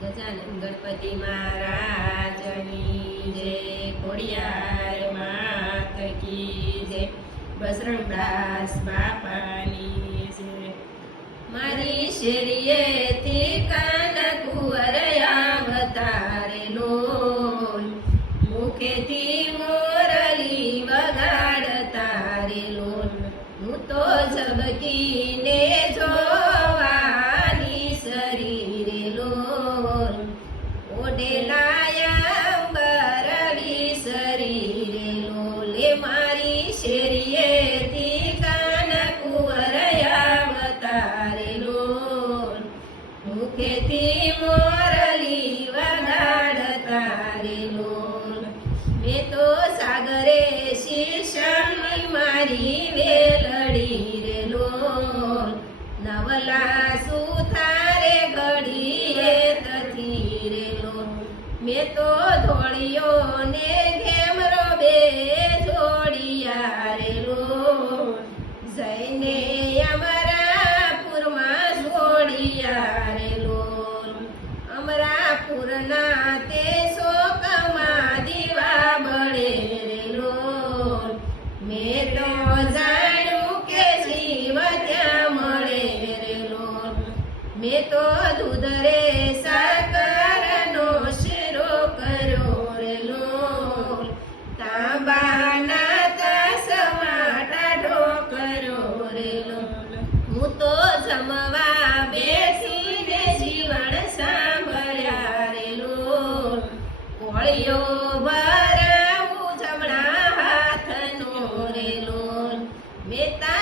ગજાનન ગણપતિ મહારાજની જય, ખોડિયાર માત કી જય. બસરણદાસ બાપાની જય. મારી શેરીએથી કાન કુંવર આવતારેલો મુખેથી મોરલી વગાડતા તારેલો હું તો ઝબકીને મુખેથી મોરલી વગાડતા રે મેં તો સાગરે શીર્ષની મારી વેલડી રે લોલ નવલા સુથારે ઘડીએ તથી રે મેં તો ધોળિયો ને ઘેમરો બે જઈને અમરાપુરના તે શોકમાં દીવા બળે રે મેં તો જાણ્યું કે જીવ ત્યાં મળે રે મેં તો દૂધ રે સાકરનો શેરો કર્યો રે લોલ તાંબાના તસમાં ટાઢો કર્યો રે લોલ હું તો જમવા મળ્યો ભરાવું જમણા હાથનો રે લોન મેતા